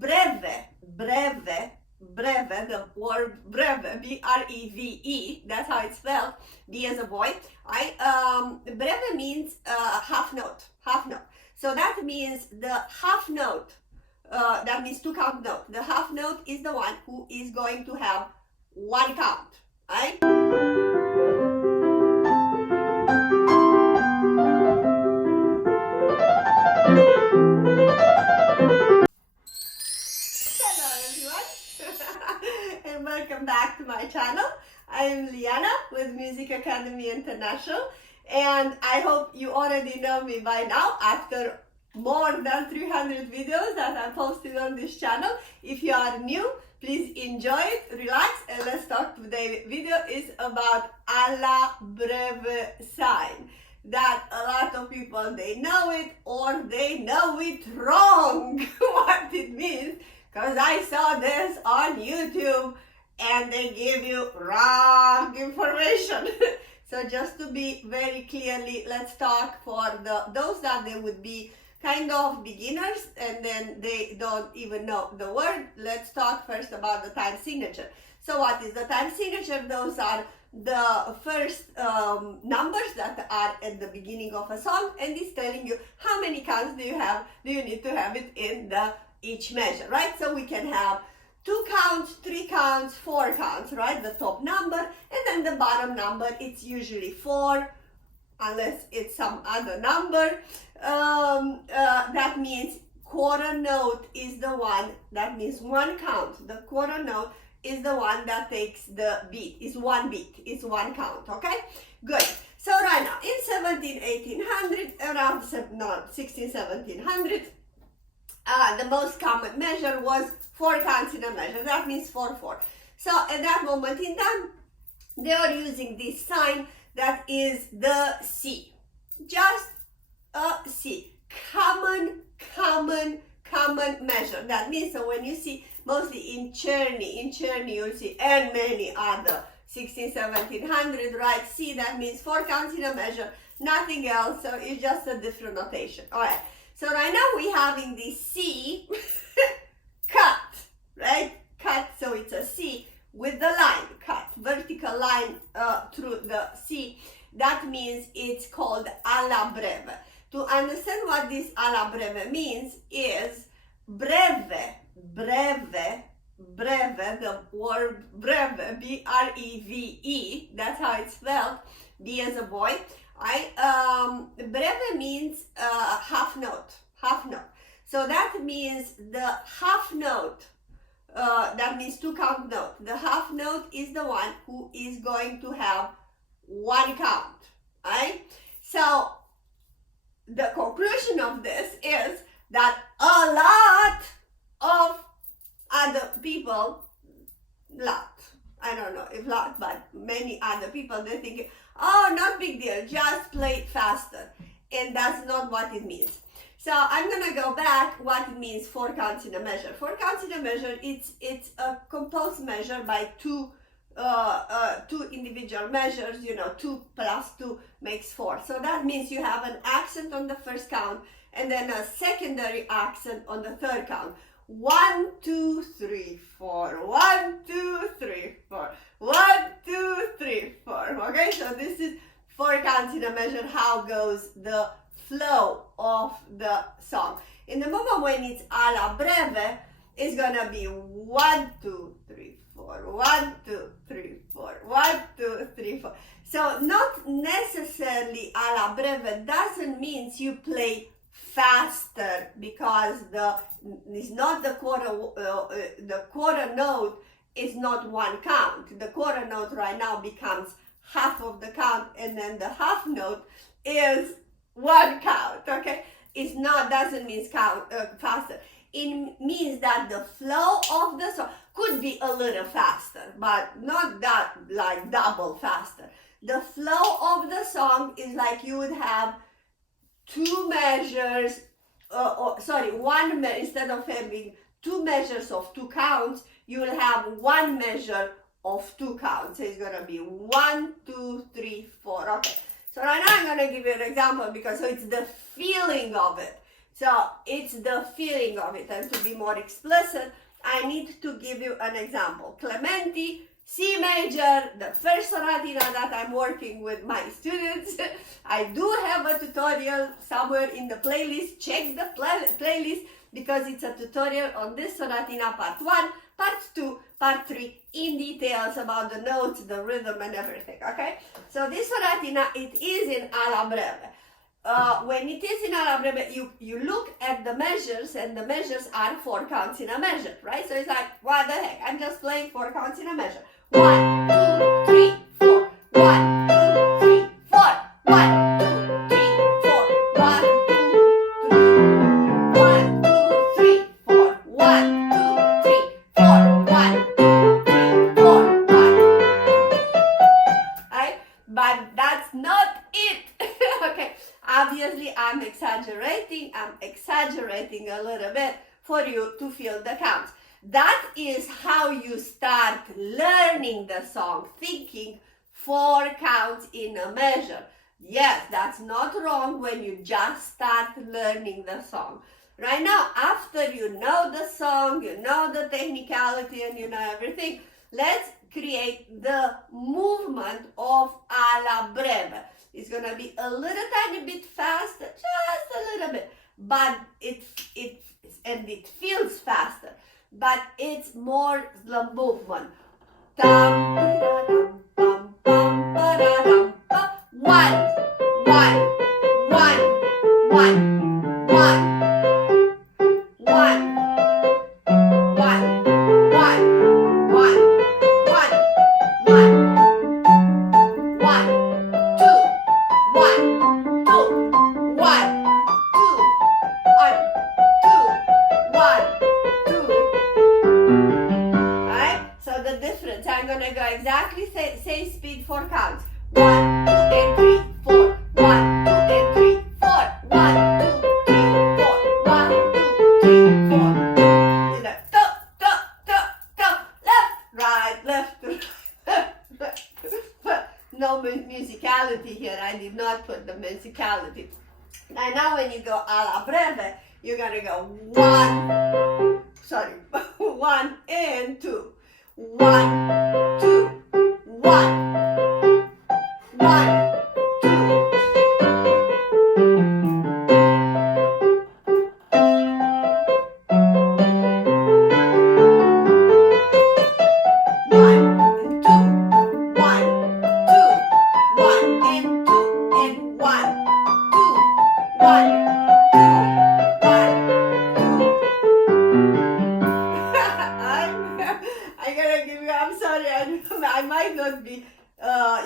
breve, breve, breve, the word breve, B-R-E-V-E, that's how it's spelled, B as a boy. Breve means half note, half note. So that means the half note, that means 2 count note. The half note is the one who is going to have 1 count, right? And welcome back to my channel. I'm Liana with Music Academy International, and I hope you already know me by now after more than 300 videos that I posted on this channel. If you are new, please enjoy it, relax, and let's talk. Today's video is about Alla Breve sign. That a lot of people, they know it or they know it wrong what it means, because I saw this on YouTube and they give you wrong information. So just to be very clearly, let's talk for those that they would be kind of beginners and then they don't even know the word. Let's talk first about the time signature. So what is the time signature? Those are the first numbers that are at the beginning of a song, and it's telling you how many counts do you need to have it in each measure, right? So we can have 2 counts, 3 counts, 4 counts, right? The top number, and then the bottom number, it's usually 4, unless it's some other number. That means quarter note is the one, that means 1 count. The quarter note is the one that takes the beat, is 1 beat, is 1 count, okay? Good. So right now, in 1800, around 16, 1700, the most common measure was 4 counts in a measure. That means 4/4. So at that moment in time, they are using this sign that is the C. Just a C. Common measure. That means, so when you see mostly in Czerny you'll see, and many other 16, 1700, right? C, that means 4 counts in a measure, nothing else. So it's just a different notation. All right. So right now we're having this C cut, right? Cut, so it's a C with the line cut, vertical line through the C. That means it's called Alla Breve. To understand what this Alla Breve means is breve, breve, breve, the word breve, B-R-E-V-E, that's how it's spelled, B as a boy. Breve means half note, half note. So that means the half note, that means 2 count note. The half note is the one who is going to have 1 count, right? So the conclusion of this is that a lot of other people, I don't know if lot, but many other people, they think, oh, not big deal, just play faster. And that's not what it means. So I'm gonna go back what it means 4 counts in a measure. 4 counts in a measure, it's a composed measure by two individual measures, 2 plus 2 makes 4. So that means you have an accent on the first count and then a secondary accent on the third count. 1, 2, 3, 4. 1, 2, 3, 4. 1, 2, 3, 4. Okay, so this is 4 counts in a measure, how goes the flow of the song. In the moment when it's Alla Breve, it's gonna be 1, 2, 3, 4. 1, 2, 3, 4. 1, 2, 3, 4. So not necessarily Alla Breve doesn't mean you play faster, because it's not the quarter note is not 1 count. The quarter note right now becomes half of the count, and then the half note is 1 count. Okay, it's not, doesn't mean count faster. It means that the flow of the song could be a little faster, but not that like double faster. The flow of the song is like you would have 2 measures, instead of having 2 measures of 2 counts, you will have 1 measure of 2 counts. So it's gonna be 1, 2, 3, 4. Okay. So right now I'm gonna give you an example, because so it's the feeling of it. So it's the feeling of it. And to be more explicit, I need to give you an example. CLementi, C major, the first sonatina that I'm working with my students. I do have a tutorial somewhere in the playlist. Check the playlist because it's a tutorial on this sonatina part 1, part 2, part 3 in details about the notes, the rhythm and everything, okay? So this sonatina, it is in Alla Breve. When it is in Alla Breve, you look at the measures, and the measures are 4 counts in a measure, right? So it's like, what the heck? I'm just playing 4 counts in a measure. 1, 2, 3, 4. 1, 2, 3, 4. 1, 2, 3, 4. 1, 2, 3. 1, 2, 3, 4. 1, 2, 3, 4. 1, 2, 3, 4. 1. Right? But that's not it. Okay. Obviously, I'm exaggerating a little bit for you to feel the counts. That is how you start learning the song, thinking 4 counts in a measure. Yes, that's not wrong when you just start learning the song. Right now, after you know the song, you know the technicality and you know everything, let's create the movement of Alla Breve. It's going to be a little tiny bit faster, just a little bit, but it feels faster. But it's more the movement. Dum, ba-da-dum, bum, bum, ba-da-dum, bum. 1, 1, 1, 1, 1, 1, 1, same speed 4 counts. 1, 2, and 3, 4. 1, 2, and 3, 4. 1, 2, 3, 4. 1, 2, 3, 4. You know, left, right, left, left. No musicality here. I did not put the musicality. And now when you go Alla Breve, you're gonna go 1, sorry, 1 and 2. 1, 2, 1, 1, 2. I might not be,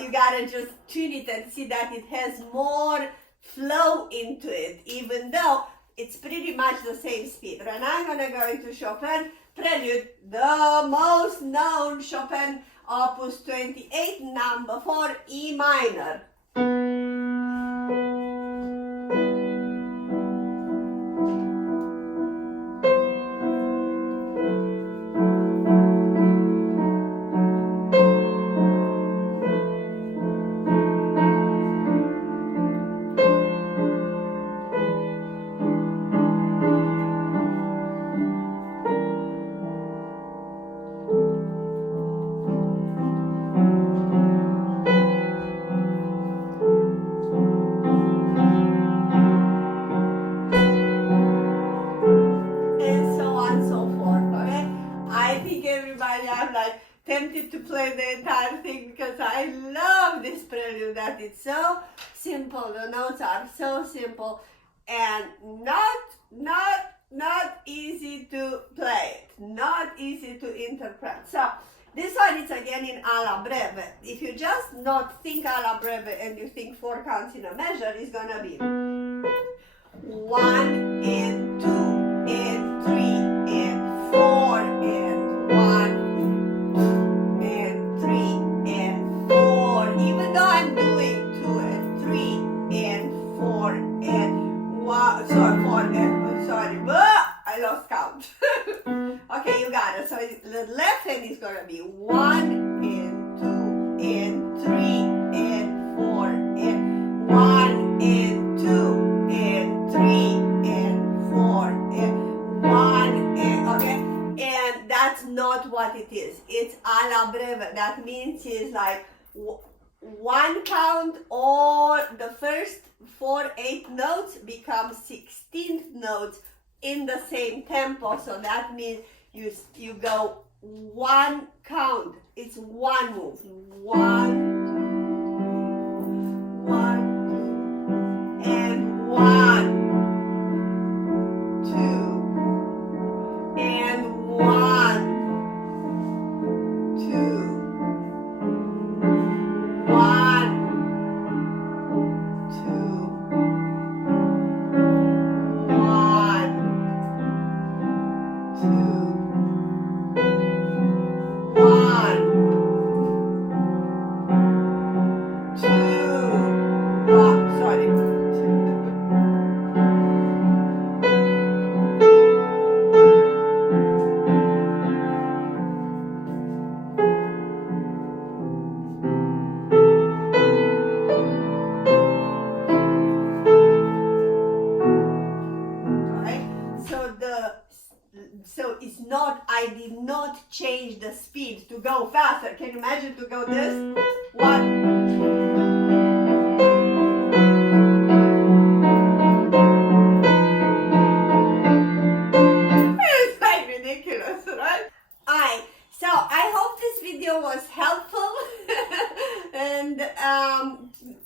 you gotta just tune it and see that it has more flow into it, even though it's pretty much the same speed. Right now I'm gonna go into Chopin Prelude, the most known Chopin Opus 28, number 4, E minor. Tempted to play the entire thing because I love this prelude, that it's so simple, the notes are so simple and not easy to play, not easy to interpret. So this one is again in Alla Breve. If you just not think Alla Breve and you think 4 counts in a measure, it's gonna be 1 and 2 and 3 and 4 and 1 and 3 and 4. Even though I'm doing 2 and 3 and 4 and 1, sorry, 4 and, sorry, I lost count. Okay, you got it. So the left hand is gonna be 1 and 2 and 3 and 4 and 1 and 2 and 3 and that's not what it is. It's alla breve. That means it's like one count, or the first 4/8 notes become 16th notes in the same tempo. So that means you go one count. It's one move. One, and one, two, and one, two, one, two, one, two, one, two, one, sorry. So it's not, I did not change the speed to go faster. Can you imagine to go this? One. It's like ridiculous, right? Alright, so I hope this video was helpful. And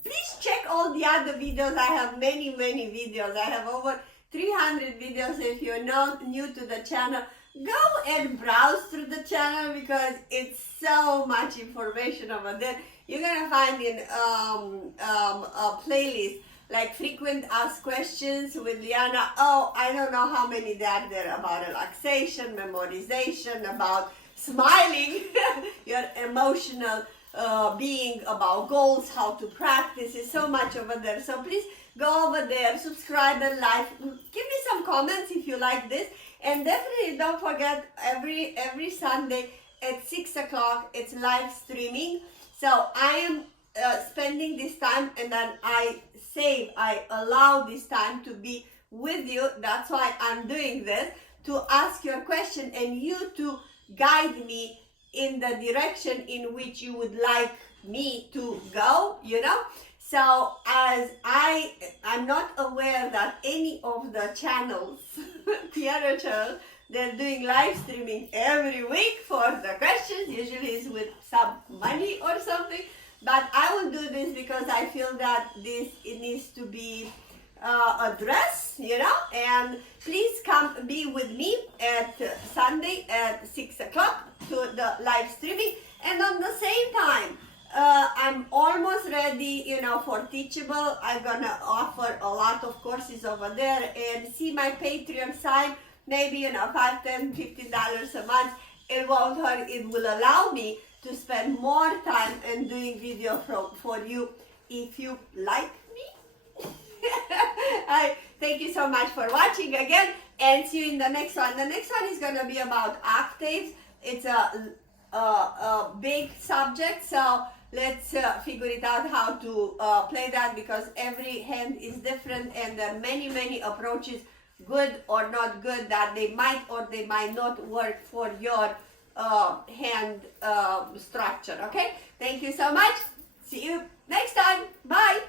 please check all the other videos. I have many videos. I have over 300 videos. If you're not new to the channel, go and browse through the channel because it's so much information over there. You're gonna find in a playlist like frequent asked questions with Liana. Oh, I don't know how many there are about relaxation, memorization, about smiling, your emotional being, about goals, how to practice. There's so much over there. So please go over there, subscribe and like. Give me some comments if you like this. And definitely don't forget, every Sunday at 6 o'clock, it's live streaming. So I am spending this time, and then I allow this time to be with you. That's why I'm doing this, to ask your question and you to guide me in the direction in which you would like me to go, you know. So as I'm not aware that any of the channels, theater channels, they're doing live streaming every week for the questions. Usually it's with some money or something. But I will do this because I feel that it needs to be addressed, you know. And please come be with me at Sunday at 6 o'clock to the live streaming. And on the same time, I'm almost ready, you know, for Teachable. I'm gonna offer a lot of courses over there, and see my Patreon side, maybe, you know, $5, $10, $15 a month. It won't hurt. It will allow me to spend more time and doing video for you if you like me. I thank you so much for watching again, and see you in the next one. The next one is gonna be about octaves. It's a big subject, so let's figure it out how to play that, because every hand is different, and there are many approaches, good or not good, that they might or they might not work for your hand structure. Okay, thank you so much. See you next time. Bye.